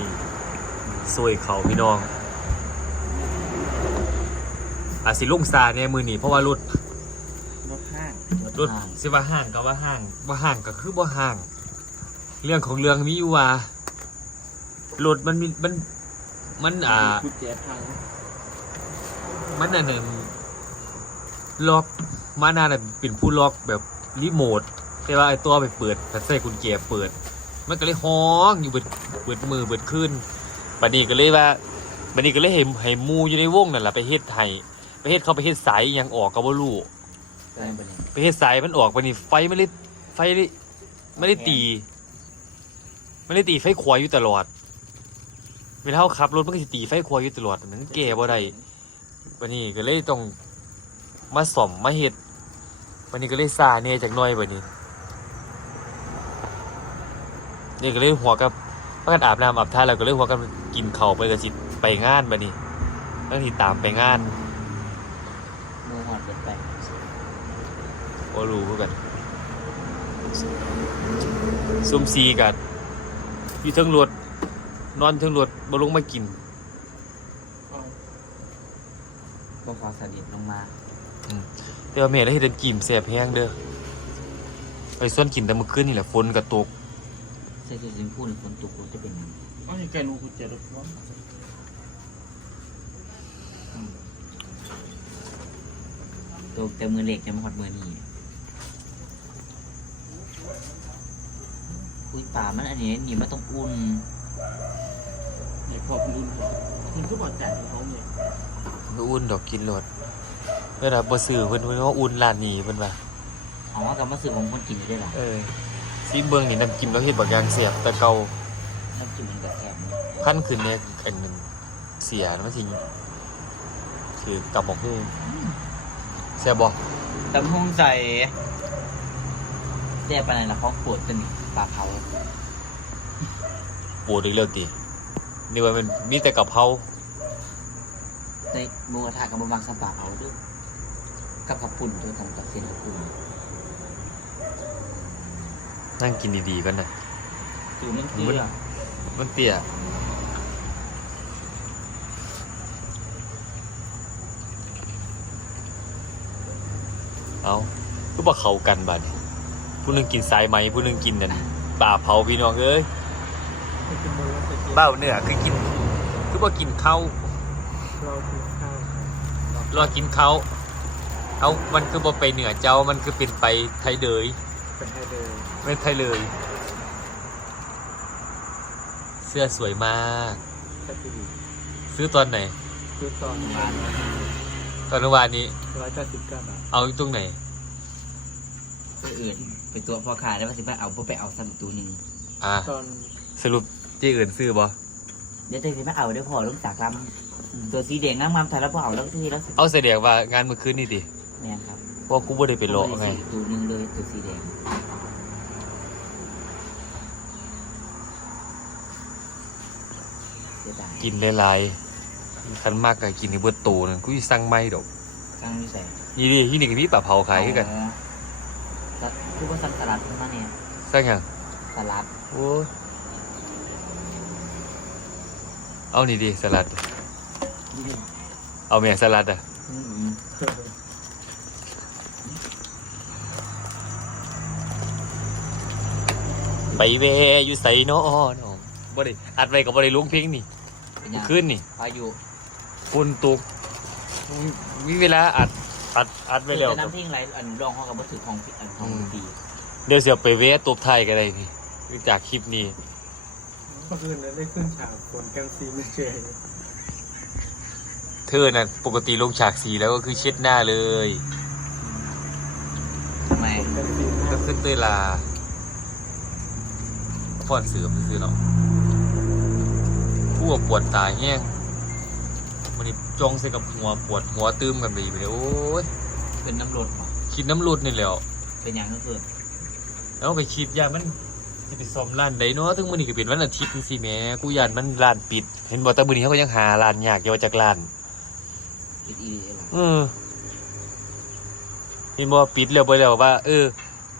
นี่ซวยเขาพี่น้อง อาจสิลุงซาเนี่ยมือนี่เพราะว่ารถรถห้างรถสิว่าห้างก็ว่าห้างว่าห้างก็คือบ่าห้าง เรื่องของเรื่องมีอยู่ว่ารถมันมีมันมันอ่ากุญแจพังมันอันหนึ่งล็อกมาน่าเป็นผู้ล็อกแบบรีโมทแต่ว่าไอตัวไปเปิดถ้าใส่กุญแจเปิด มันก็เลยฮ้องอยู่เบิดเบิดมือเบิดขึ้นบัดนี้ก็เลยว่าบัดนี้ก็เลยเห็นให้หมูอยู่ในวงนั่นแหละไปเฮ็ดไห้ไปเฮ็ดเขาไปเฮ็ดสายยังออกก็บ่รู้ได้ปะเนี่ยไปเฮ็ดสายมันออกบัดนี้ไฟไม่ได้ไฟไม่ได้ไม่ได้ตีไม่ได้ตีไฟขวาอยู่ตลอดเวลาขาขับรถมันก็สิตีไฟขวาอยู่ตลอดมันแก้บ่ได้วันนี้ก็เลยต้องมาสอมมาเห็ดวันนี้ก็เลยซาเนี่ยจากหน้อยวัน นี้นี่ก็เลยหัวกับพากันอาบน้ำอาบท่าแล้วก็เลยหัวกันกินข้าวไปกระสิไปงานบันนี้ตั้งที่ตามไปงานมือหอดเกินไปว่ารู้เพื่อกันซุ่มซีกันอยู่เทั้งรถนอนเทั้งรถมาลงมากินก็ขอสนิทลงมาแต่ว่าแม่ได้เห็นกิมแสบแห้งเด้อไปส่วนกินแต่เมื่อคืนนี่แหละฝนกระตก ใส่เสื้อสีชมพูหรือฝนตกรถจะเป็นยังไงอ๋อนี่ไก่รู้กุญแจรถวะตกแต่มือเหล็กจะมาหอดมือนี่อุ้ยป่ามันอันนี้นี่มันต้องอุ่นไอ้พอคุณรุ่นมันก็บอกจ่ายให้เขาเนี่ยบ่อุ่นดอกกินรถเวลาบ่ซื้อเพิ่นเพิ่นว่าอุ่นร้านนี้เพิ่นว่า เอาว่ากับมาซื้อของคนกินได้หรอ เออ ซีเบิ่งนี่น้ำจิ้มแล้วเฮ็ดบักอย่างเสียบแต่เก่าน้ำจิ้มมันกับแกมพันขึ้นเนี่ยอันนึงเสียมันสิคือกลับบอกฮู้เสียบ่ตำฮงใส่แย่ไปไหนละเขาปวดตัวนี้ปลาเผาปวดอีกแล้วตินี่ว่ามันมีแต่กะเพราในหมูกระทะกับบะมังสับปลาเผาด้วยกับขับปุ่นด้วยกันกับเส้นขับปุ่น นั่งกินดีๆกันน่ะอยู่นั่นคือมันเตี้ยเอาก็บ่เข้ากันบัดนี้ผู้หนึงกินสายไหมผู้หนึงกินนั่นปลาเผาพี่น้องเอ้ยไปกินบนรถไปกินเบ้าเนื้อคือกิน คือบ่กินข้าวเรากินข้าวรอกินข้าวเอามันคือบ่ไปเหนือเจ้ามันคือเป็นไปไทยเดย ไปให้เลยไม่ไทยเลย เสื้อสวยมากแค่ปีซื้อตอนไหนคือตอนมาตอนเมื่อวานนี้ร้อยเก้าสิบเก้าบาท เอาตรงไหนไปอื่นไปตัวพอขายแล้วว่าสิไปเอาไปเอาสักตัวหนึ่งอ่าตอนสรุปที่อื่นซื้อบ่เดี๋ยวเต้สิไปเอาได้พอลูกจากลำตัวสีแดงงามๆถ่ายแล้วพอเอาแล้วทีแล้วสิเอาแสดงว่างานเมื่อคืนนี่ดิแม่นครับ เพราะกูบ่ได้ไปรอไงตัวหนึ่งเลยตัวสีแดงเสียดายกินหลายๆคันมากก็กินในเบิดโตนั่นกูสิสั่งไม่ดอกจังนี่ใส่นี่ดิที่นี่ก็มีปลาเผาขายคือกันอ๋อคือว่าสันสลัดขึ้นมาเนี่ยสั่งหยังสลัดโอ้ยเอานี่ดิสลัดเอาแม่สลัดอะ อืม ไปเวอยู่ใส่เนาะน้องบ่ได้อัดไว้ก็บ่ได้ลงเพลงนี่เป็นยังขึ้นนี่อายุฝนตกมีมีเวลาอัดอัดอัดไว้แล้วจะน้ำเพ่งไรอันรองห้องกับวัตถุทองอันทองปีเดี๋ยวเสียไปเวะตบไทายกันเลยนี่จากคลิปนี้เมื่อคืนนั้นได้ขึ้นฉากฝนกันซีไม่เจอเธอน่ะปกติลงฉากสีแล้วก็คือเช็ดหน้าเลยทำไมกันซีก็ขึ้นเตยลา ฟอนเสือมซื้อเนาะผู้ว่าปวดตาแห้งวันนี้จองใส่กับหัวปวดหัวตื้มกันไปอยู่เลยโอ้ยเป็นน้ำรดเหรอคิดน้ำรุดนี่แหล้วเป็นอย่างก็คือแล้วไปคิดยานมันจะไปซ่อมร้านใดเนาะถึงมื้อนี้ก็เป็นวันอาทิตย์นี่สิแหม่กูยานมันร้านปิด เห็นบ่แต่มื้อนี้เขาก็ยังหาร้านยากอยู่ว่าจากร้านเป็นอีเหรออืมเห็นบ่ปิดแล้วไปแล้วว่า เออ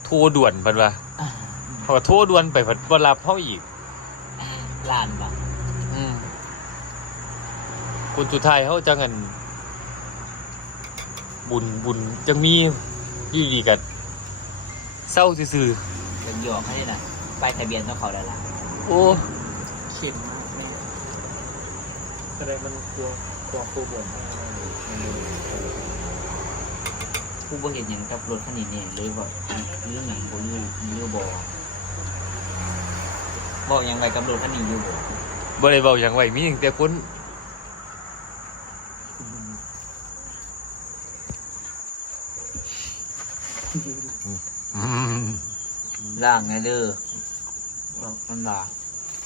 โทรด่วนเพิ่นว่าอ่า เขาก็โทรด่วนไปเพิ่นบ่รับเฮาอีก ลานปะอืมคนสุดท้ายเขาจังกันบุญบุญจังมีดีดีกันเศร้าซื่อเป็นหยอกให้ได้น่ะป้ายทะเบียนต้องเขาแล้วล่ะๆโอ้เข็มมากแม่แสดงมันกลัวกลัวครูบ่นมากเลยผู้บ่เห็นหยังกับรถคันนี้เนี่ยเลยบอกเรื่องหยังบ่เรื่องเรื่องบ่ บอกหยังไงกับรถคันนี้อยู่บ่บ่ได้เบาอย่างไว้มีอย่างแต่คนอืมล่างไงเด้อมันลา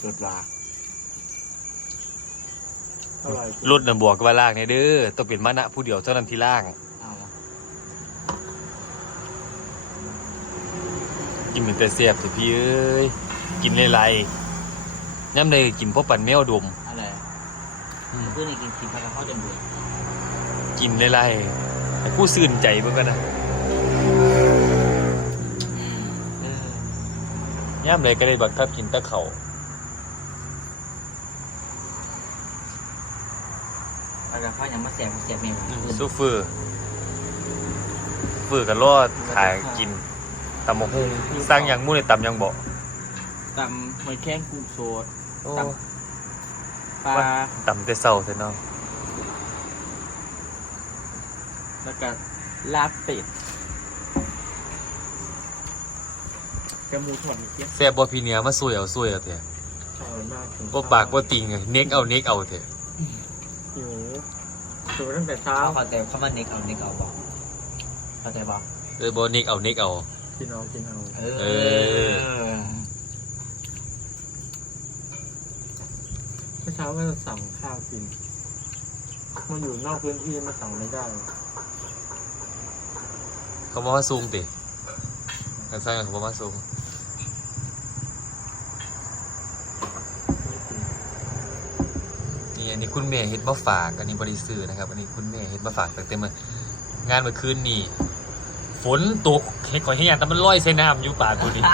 รถลาอร่อยรถน่ะบวกกับว่าล่างเนี่ยเด้อต้องเป็นมานะผู้เดียวเท่านั้นที่ล่าง เอาละกินเหมือนแต่เสียบสิพี่เอ้ย กินไรๆย่ำเลยกินเพราะปั่นแมวดมอะไรอืมเพื่อนนี่กินกินผักกะเพราจนเบื่อกินไรๆแต่กูซื่นใจเบิ่งกันนะเออย่ำเลยก็เลยบักทับกินแตะเขาผักกะเพรายังมาแสบมาแสบเมนูอื่นซูเฟอร์เฟอร์กันรอดถ่ายกินตำมะฮุงสร้างอย่างหมู่ในตำยังบอก ตำหอยแข้งกุ้งโซดโอ้ปลาตำแต่เศร้าใช่เนาะแล้วก็ลาบเป็ดกระมูถอดเกี้ยแซ่บบ่พี่เนียมาซวยเอาซวยเอาเถอะอร่อยมากถึงบ่ปากบ่ติงอะเน็กเอาเน็กเอาเถอะหิวหิวตั้งแต่เช้า เขาเข้าใจคำว่าเน็กเอาเน็กเอาบอกเข้าใจบอกเออบ่เน็กเอาเน็กเอากินเอากินเอา เอเอ อ มื่อเช้าก็จะสั่งข้าวกินมันอยู่นอกพื้นที่มาสั่งไม่ได้ เขาบอกว่าสูงติกันสร้างเขาบอกว่าสูงนี่อันนี้คุณแม่เฮ็ดมาฝาก อันนี้บริซื้อนะครับ อันนี้คุณแม่เฮ็ดมาฝากตั้งแต่เมื่องานเมื่อคืนนี่ ฝนตกเฮ็ดก่อนเฮ็ดหยังแต่มันลอยใส่น้ำอยู่ป่าตัวนี้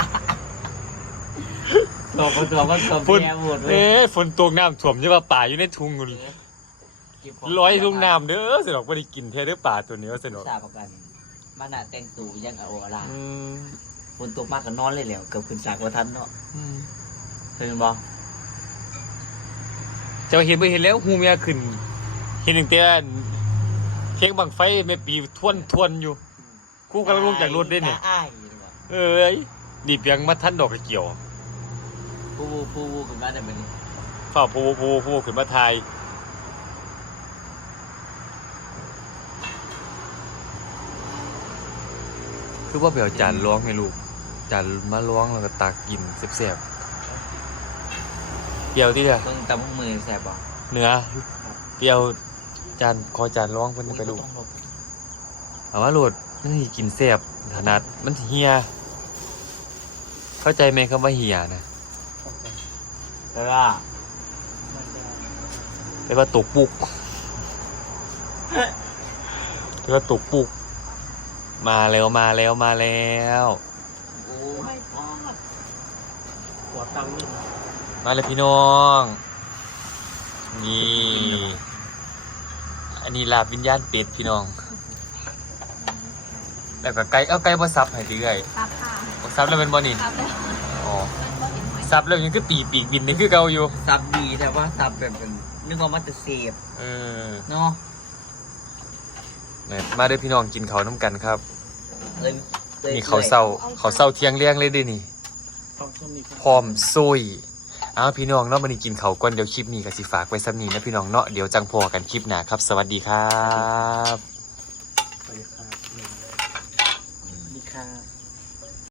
ตัวก็ตัวก็ตัวฝุ่นแย่หมดเลเอ๊ยะฝนตกน้ำท่วมใช่ป่ะป่าอยู่ในทุ่งอยู่ลอยทุ่งน้ำเด้อสิดอกบ่ได้กินแท้เด้อป่าตัวนี้ว่าสิดอกทราบประกันมันน่ะแต่งตูยังเอาอะไรอืมฝนตกมากก็นอนเลยแหล้วเกือบขึ้นสากว่าทันเนาะอืมเคยบอกเจ้าเห็นบ่เห็นแล้วฮูเมียขึ้น เห็นตั้งแต่เค้กบังไฟแม่ปีทวนทวนอยู่กูกำลังลงจากรถได้เนี่ยอ้ายหรือเปล่าเอ้ยดีบยังมาทันดอกกระเกี่ยว ผู้ผู้ผู้ผู้กันมาแต่เป็นฝ่าพูพูพูขึ้นมาทายคือว่าเปล่าจานล้วงไงลูกจานมาล้วงแล้วก็ตักกินแซ่บๆเปรี้ยวที่เดียเพิ่งตำมือแสบบอกเนื้อเปรี้ยวจานคอจานล้วงเพิ่นไปลูกต้องหลบเอาว่าโหลดมันสิกินแซ่บถนัดมันสิเฮียเข้าใจไหมคำว่าเฮียนะ แต่ว่าแปลว่าตกปุกแปลว่าตกปุก มาแล้วมาแล้วมาแล้วโอ้ยหัวตังนี่มาเลยพี่น้อง นี่ อันนี้ลาบวิญญาณเป็ดพี่น้อง แล้วก็ไก่ เอาไก่บ่ซับให้ดิเอ้ยครับค่ะบ่ซับแล้วเป็นบ่นี่ครับเลยอ๋อ ซับแล้วยังคือปีกปีกบินนี่คือเก่าอยู่สับดีแต่ว่าสับแบบเป็นนึกว่ามันจะเสียบเออเนาะเนี่ยมาเด้อพี่น้องกินข้าวน้ำกันครับเลยเลยนี่เขาวเศร้าเขาวเศร้าเที่ยงเลี้ยงเลยเด้นี่ต้องส้มนี่พร้อมซุยอ้าวพี่น้องเนาะมันนี้กินเขาวก่อนเดี๋ยวคลิปนี้ก็สิฝากไว้ซ้ำนี้นะพี่น้องเนาะเดี๋ยวจังพอกันคลิปหน้าครับ สวัสดีครับสวัสดีครับ